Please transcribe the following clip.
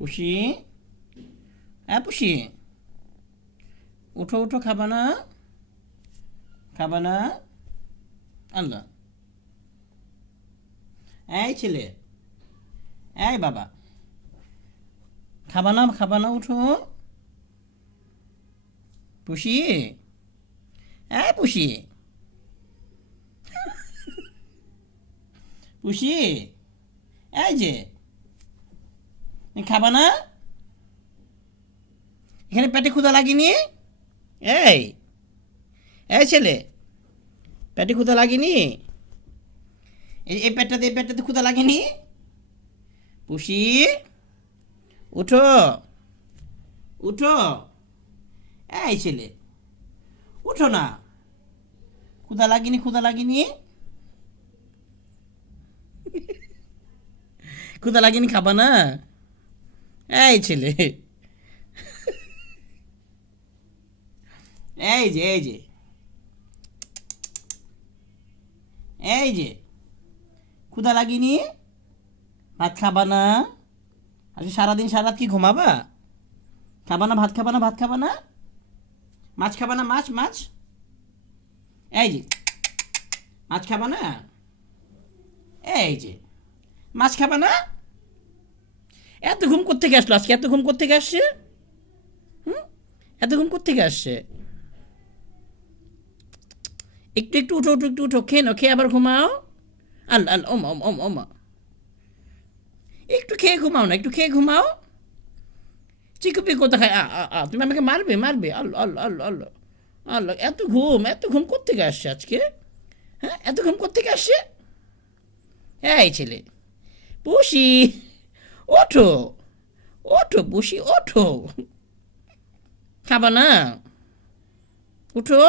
পুষি। হ্যাঁ পুষি। উঠো উঠো খাবা না খাবা না আল্লাহ এই ছেলে। এই বাবা। খাবা না খাবা না উঠো। পুষি? এই পুষি। পুষি? এই যে। খাবা না? এখানে পেটে ক্ষুধা লাগেনি? এই এই ছেলে, পেটে ক্ষুধা লাগেনি? এই পেটটাতে এই পেটটাতে ক্ষুধা লাগেনি? পুষি, উঠো উঠো। এই ছেলে, উঠো না। ক্ষুধা লাগেনি ক্ষুধা লাগেনি? ক্ষুধা লাগেনি, খাবা না? এই ছেলে। এই যে এই যে। এই যে। ক্ষুধা লাগিনি? ভাত খাবা না? আজকে সারাদিন সারাত কি ঘুমাবা? খাবা না, ভাত খাবা না, ভাত খাবা না? মাছ খাবা না, মাছ মাছ? এই যে। মাছ খাবা না? এই যে। মাছ খাবা না? এত ঘুম কোথেকে আসলো? আজকে এত ঘুম কোথেকে আসছে? হুম? এত ঘুম কোথেকে আসছে? একটু একটু উঠো উঠো একটু উঠো। খেয়ে নাও খেয়ে আবার ঘুমাও। আল আল ওম ওম ওম একটু খেয়ে ঘুমাও না একটু খেয়ে ঘুমাও। চিকু পিকু দেখায় আ আ, আ তুমি আমাকে মারবে মারবে। আল্লো আল্লো আল্লো আল্লো আল্লো এত ঘুম এত ঘুম কোথেকে আসছে আজকে? হ্যাঁ এত ঘুম কোথেকে আসছে? এই ছেলে পুষি। ওঠো ওঠো বসি ওঠো। খাবা না? উঠো।